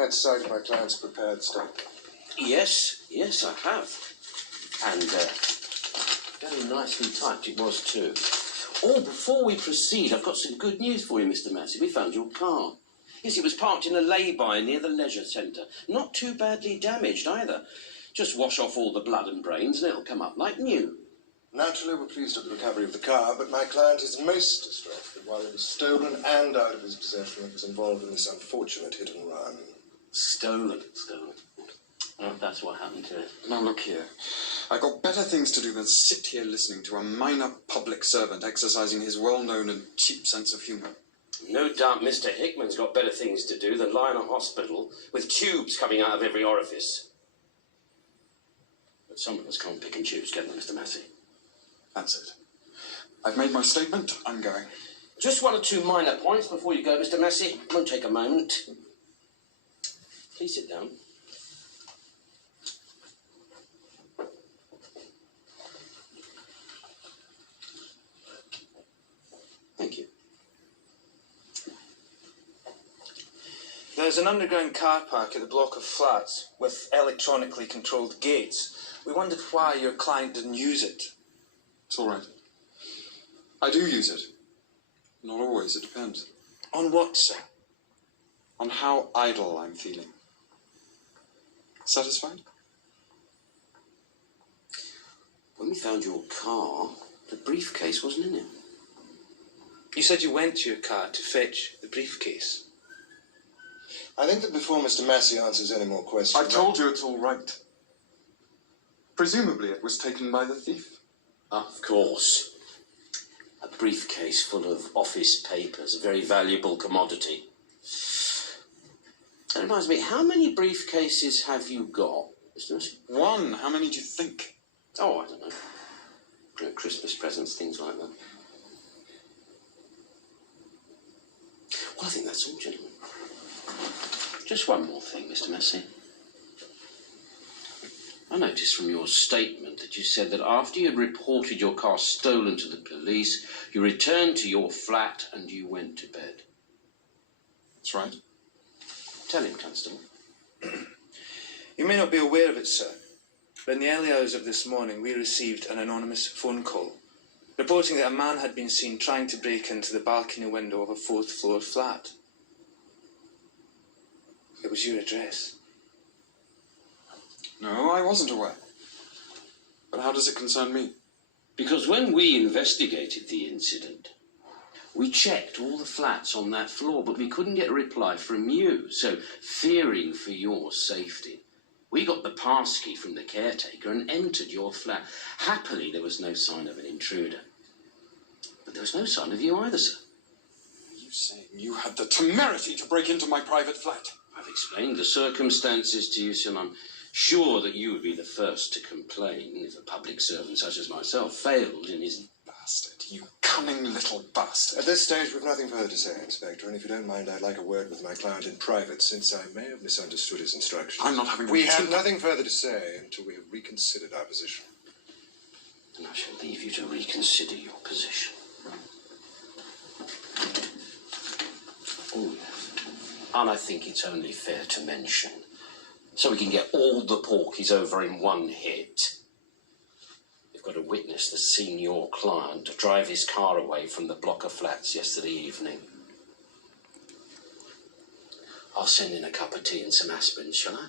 had sight of my client's prepared statement? Yes, I have. And very nicely typed it was too. Oh, before we proceed, I've got some good news for you, Mr. Massey. We found your car. Yes, it was parked in a lay-by near the leisure centre. Not too badly damaged either. Just wash off all the blood and brains and it'll come up like new. Naturally, we're pleased at the recovery of the car, but my client is most distressed that while it was stolen and out of his possession, it was involved in this unfortunate hit and run. Stolen. Oh, that's what happened to it. Now look here. I've got better things to do than sit here listening to a minor public servant exercising his well-known and cheap sense of humour. No doubt Mr. Hickman's got better things to do than lie in a hospital with tubes coming out of every orifice. But some of us can't pick and choose, can we, Mr. Massey? That's it. I've made my statement. I'm going. Just one or two minor points before you go, Mr. Massey. Won't take a moment. Please sit down. Thank you. There's an underground car park at the block of flats with electronically controlled gates. We wondered why your client didn't use it. It's all right. I do use it. Not always, it depends. On what, sir? On how idle I'm feeling. Satisfied? When we found your car, the briefcase wasn't in it. You said you went to your car to fetch the briefcase. I think that before Mr. Massey answers any more questions... I told you it's all right. Presumably it was taken by the thief. Of course. A briefcase full of office papers, a very valuable commodity. That reminds me, how many briefcases have you got, Mr. Massey? One. How many do you think? Oh, I don't know. Christmas presents, things like that. Well, I think that's all, gentlemen. Just one more thing, Mr. Massey. I noticed from your statement that you said that after you had reported your car stolen to the police, you returned to your flat and you went to bed. That's right. Tell him, Constable. You may not be aware of it, sir, but in the early hours of this morning we received an anonymous phone call reporting that a man had been seen trying to break into the balcony window of a fourth-floor flat. It was your address. No, I wasn't aware. But how does it concern me? Because when we investigated the incident, we checked all the flats on that floor, but we couldn't get a reply from you. So, fearing for your safety, we got the passkey from the caretaker and entered your flat. Happily, there was no sign of an intruder. But there was no sign of you either, sir. Are you saying you had the temerity to break into my private flat? I've explained the circumstances to you, sir, and I'm sure that you would be the first to complain if a public servant such as myself failed in his... Bastard, you cunning little bastard. At this stage, we've nothing further to say, Inspector, and if you don't mind, I'd like a word with my client in private, since I may have misunderstood his instructions. I'm not having a We meeting. have nothing further to say until we have reconsidered our position. And I shall leave you to reconsider your position. Oh, yes. And I think it's only fair to mention, so we can get all the porkies over in one hit. You've got a witness that's seen your client drive his car away from the block of flats yesterday evening. I'll send in a cup of tea and some aspirins, shall I?